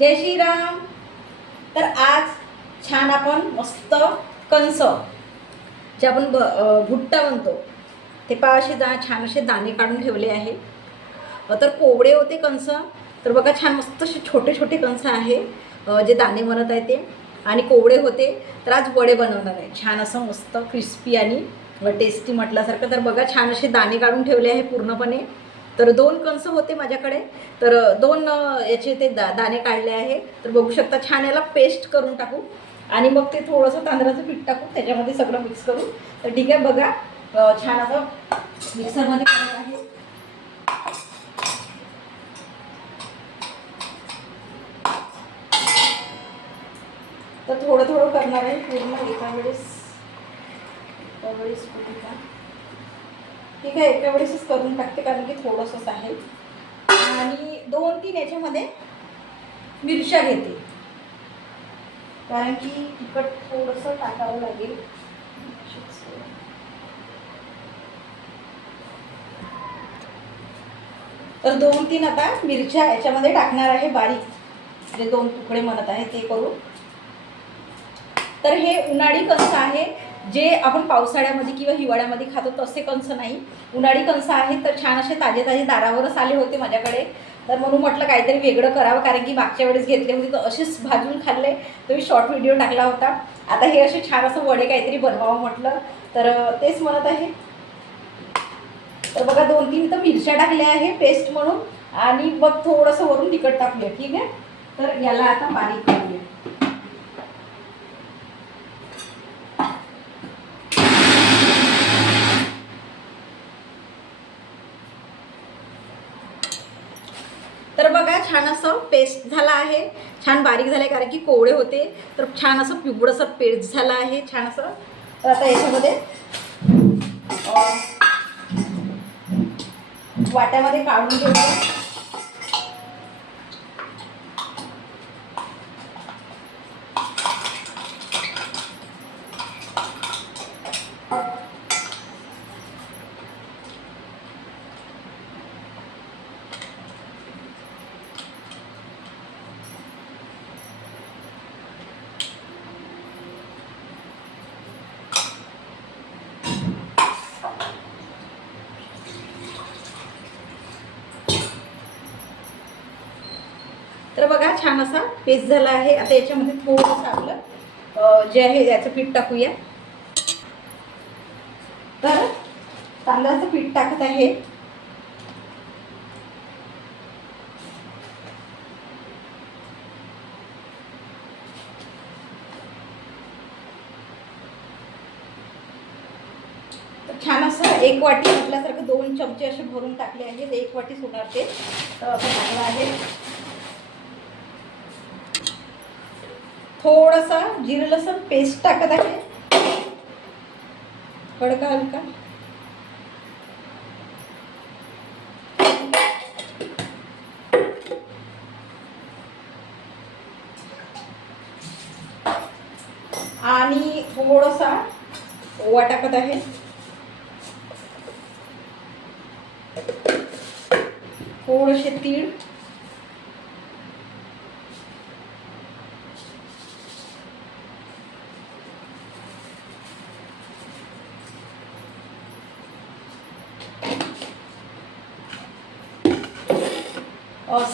जय श्रीराम। तर आज छान आपण मस्त कंस जे आपण भुट्टा म्हणतो ते असे छान असे दाणे काढून ठेवले आहे। तर कोवडे होते कंस, तर बघा छान मस्त असे छोटे छोटे कंस आहे जे दाणे बनत आहे ते, आणि कोवडे होते तर आज वडे बनवणार आहे छान असं मस्त क्रिस्पी आणि टेस्टी म्हटल्यासारखं। तर बघा छान असे दाणे काढून ठेवले आहे पूर्णपणे। तर 2 कंस होते माझ्याकडे, तर 2 याचे ते दाणे काढले आहे। तर बघू शकता छान याला पेस्ट करून टाकू आणि मग ते थोडंसं तांदळाचं पीठ टाकू त्याच्यामध्ये सगळं मिक्स करू। तर ठीक आहे बघा छान असं मिक्सरमध्ये करत आहे। तर थोडं थोडं करणार आहे पूर्ण एका वेळेस ठीक आहे एका वेळेसच करून टाकते कारण की थोडंसंच आहे। आणि 2-3 याच्यामध्ये मिरच्या घेते कारण की तिखट थोडंसं टाकावं लागेल। तर 2-3 आता मिरच्या याच्यामध्ये टाकणार आहे बारीक, जे 2 तुकडे म्हणत आहे ते करू। तर हे उन्हाळी कंस आहे, जे आपण पावसाळ्यामध्ये किंवा हिवाळ्यामध्ये खातो तसे कंस नाही, उन्हाळी कंस आहेत। तर छान असे ताजे ताजे दारावरच आले होते माझ्याकडे, तर म्हणून म्हटलं काहीतरी वेगळं करावं कारण की मागच्या वेळेस घेतले होते तर असेच भाजून खाल्ले, तर मी शॉर्ट व्हिडिओ टाकला होता। आता हे असे छान असं वडे काहीतरी बनवावं म्हटलं, तर तेच म्हणत आहे। तर बघा 2-3 तर मिरच्या टाकल्या आहे पेस्ट म्हणून, आणि मग थोडंसं वरून तिखट टाकूया ठीक आहे। तर याला आता बारीक करूया। तर बघा छान असं पेस्ट झाला आहे, छान बारीक झालं आहे कारण की कोवडे होते, तर छान असं पिवळसर पेस्ट झालं आहे छान असं। तर आता याच्यामध्ये वाट्यामध्ये काढून घेऊया। तर बघा छान असा पेस्ट झाला आहे। आता याच्यामध्ये थोडंसं आपलं जे आहे याचं पीठ टाकूया। तर तांदळाचं पीठ टाकत आहे। छान असं 1 वाटी म्हटल्यासारखं 2 चमचे असे भरून टाकले आहेत, 1 वाटी होणार ते। तर असं टाकलं आहे। थोडासा जिरं लसूण पेस्ट टाकत आहे हलका हलका। आणि थोडासा ओवा टाकत आहे, थोडेसे तीळ,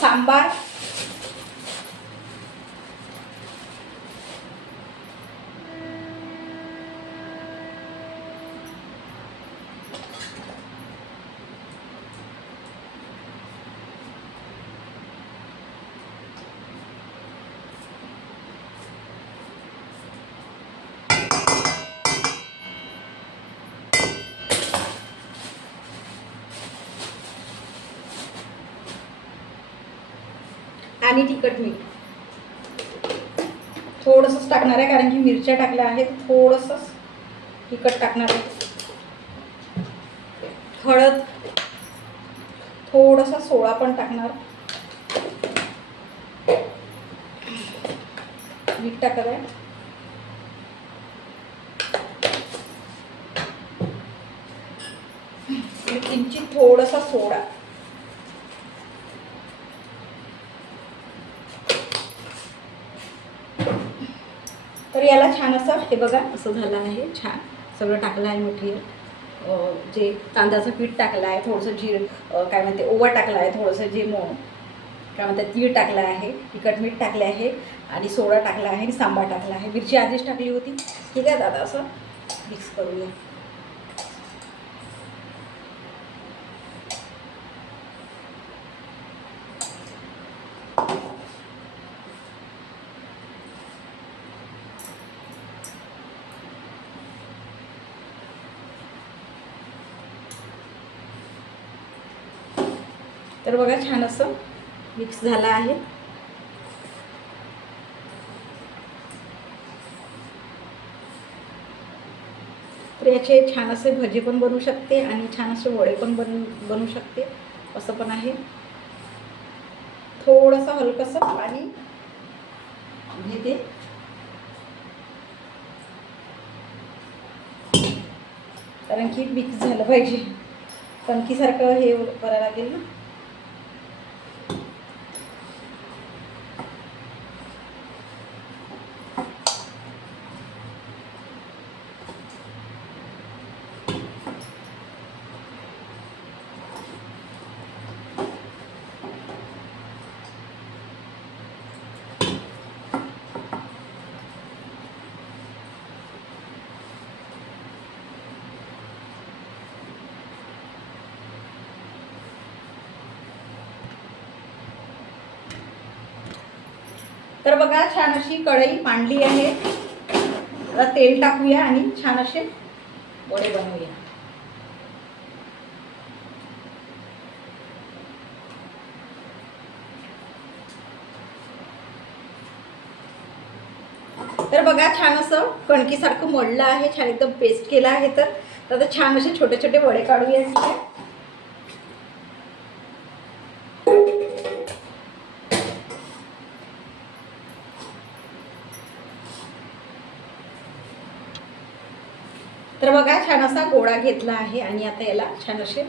सांबार, आणि तिखट मीठ थोडंसंच टाकणार आहे कारण की मिरच्या टाकल्या आहेत, थोडंसंच तिखट टाकणार आहे। हळद, थोडासा सोडा पण टाकणार, मीठ टाकत आहे। किंचित थोडासा सोडा, याला छान असं हे बघा असं झालं आहे, छान सगळं टाकलं आहे मटेरियल. जे तांदळाचं पीठ टाकलं आहे, थोडंसं काय म्हणते ओवा टाकला आहे, थोडंसं काय म्हणतात तीळ टाकलं आहे, तिखट मीठ टाकले आहे आणि सोडा टाकला आहे आणि सांबार टाकला आहे. मिरची आधीच टाकली होती. ठीक आहे दादा, असं मिक्स करूया. तर बघा छान असं मिक्स झालं आहे. तर याचे छान असे भजे पण बनवू शकते आणि छान असे वडे पण बनवू शकते, असं पण आहे. थोडंसं हलकंसं पाणी घेते, कारण की मिक्स झालं पाहिजे, कणकीसारखं हे करायला लागेल ना. तर बघा छान अशी कढई मांडली आहे. आता तेल टाकूया आणि छान असे वडे बनवूया. तर बघा छान असं कणकीसारखं मळलं आहे, छान एकदम पेस्ट केलं आहे. तर आता छान असे छोटे छोटे वडे काढूया. ठीक आहे. तर बघा छान असा गोळा घेतला आहे आणि आता याला छान असे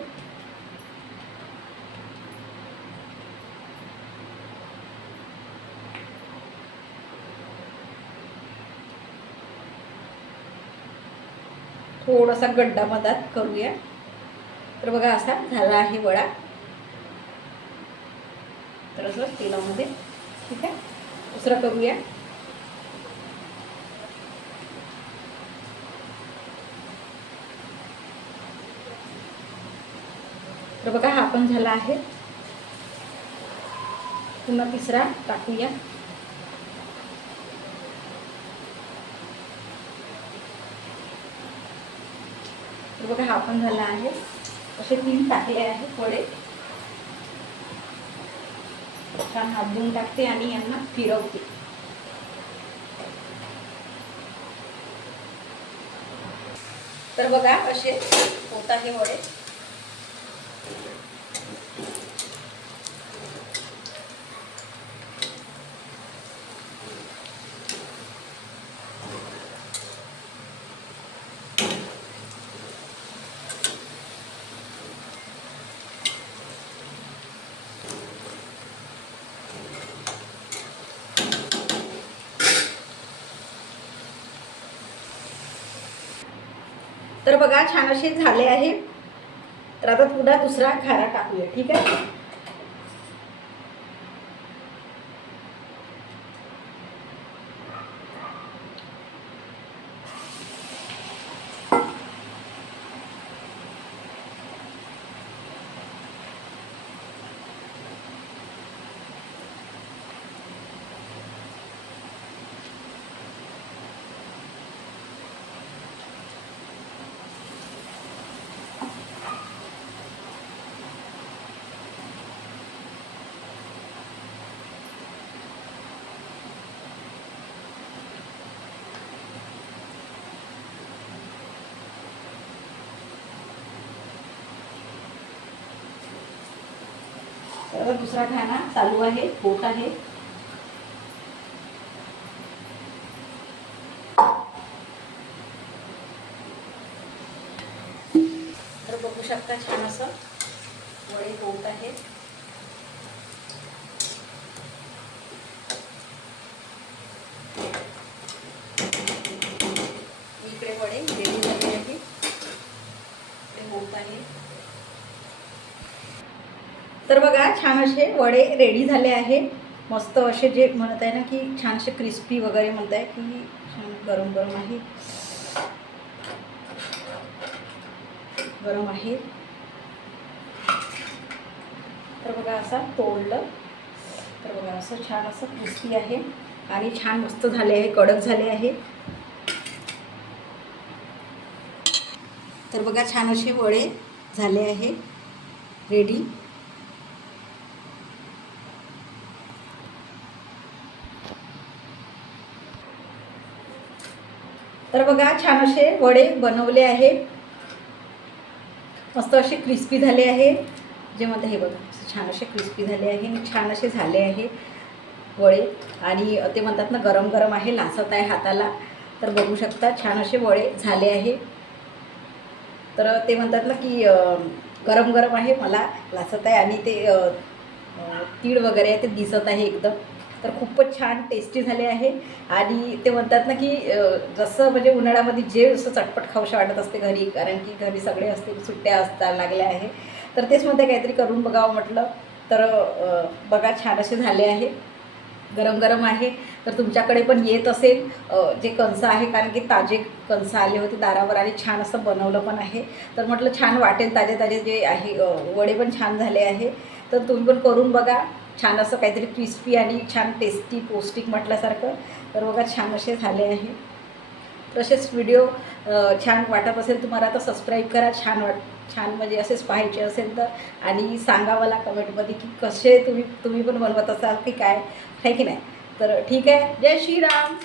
थोडासा गड्डा मधात करूया. तर बघा असा झाला आहे वडा. तर असं तेलामध्ये. ठीक आहे, दुसरा करूया. तर बघा हा पण झाला आहे. पुन्हा तिसरा टाकूया. तर बघा हा पण झाला आहे. असे 3 टाकले आहेत वडे. छान हात धुवून टाकते आणि यांना फिरवते. तर बघा असे होत आहे वडे. तर बघा छान असे झाले आहे. तर आता पुन्हा दुसरा खारा टाकूया. ठीक आहे. तर दुसरा खाना चालू आहे, होत आहे. तर बघू शकता छान असं वडे होत आहे. तर बघा छान असे वडे रेडी झाले आहे. मस्त असे जे म्हणत आहे ना की छान असे क्रिस्पी वगैरे म्हणत आहे की छान गरम गरम आहे, गरम आहे. तर बघा असा तोडलं तर बघा असं छान असं क्रिस्पी आहे आणि छान मस्त झाले आहे, कडक झाले आहे. तर बघा छान असे वडे झाले आहे रेडी. तर बघा छान असे वडे बनवले आहे, मस्त असे क्रिस्पी झाले आहे. जे म्हणते हे बघा छान असे क्रिस्पी झाले आहे आणि छान असे झाले आहे वडे. आणि ते म्हणतात ना गरम गरम आहे, लासत आहे हाताला. तर बघू शकता छान असे वडे झाले आहे. तर ते म्हणतात ना की गरम गरम आहे, मला लासत आहे आणि ते तीळ वगैरे आहे ते दिसत आहे एकदम. तर खूपच छान टेस्टी झाले आहे. आणि ते म्हणतात ना की जसं म्हणजे उन्हाळ्यामध्ये जे जसं चटपट खाऊशा वाटत असते घरी, कारण की घरी सगळे असते, सुट्ट्या असतात लागल्या आहे, तर तेच मध्ये काहीतरी करून बघावं म्हटलं. तर बघा छान असे झाले आहे, गरम गरम आहे. तर तुमच्याकडे पण येत असेल जे कंस आहे, कारण की ताजे कंस आले होते दारावर आणि छान असं बनवलं पण आहे. तर म्हटलं छान वाटेल, ताजे ताजे जे आहे वडे पण छान झाले आहे. तर तुम्ही पण करून बघा, छान असं काहीतरी क्रिस्पी आणि छान टेस्टी पौष्टिक म्हटल्यासारखं. तर बघा छान असे झाले आहे. तसेच व्हिडिओ छान वाटत असेल तुम्हाला तर सबस्क्राईब करा. छान म्हणजे असेच पाहायचे असेल तर. आणि सांगा मला कमेंटमध्ये की कसे तुम्ही पण बनवत असाल की काय, आहे की नाही. तर ठीक आहे, जय श्रीराम.